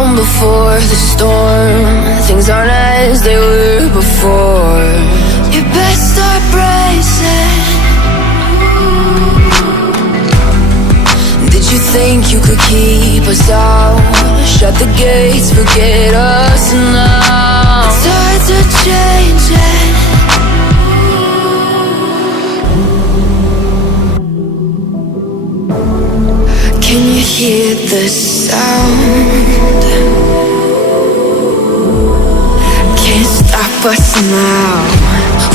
calm before the storm. Things aren't as they were before. You best start bracing. Did you think you could keep us out? Shut the gates, forget us now. It's hard to change it. Can you hear the sound? Can't stop us now.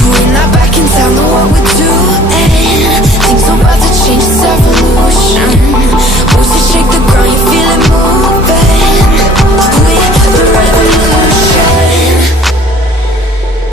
We're not back in town, no one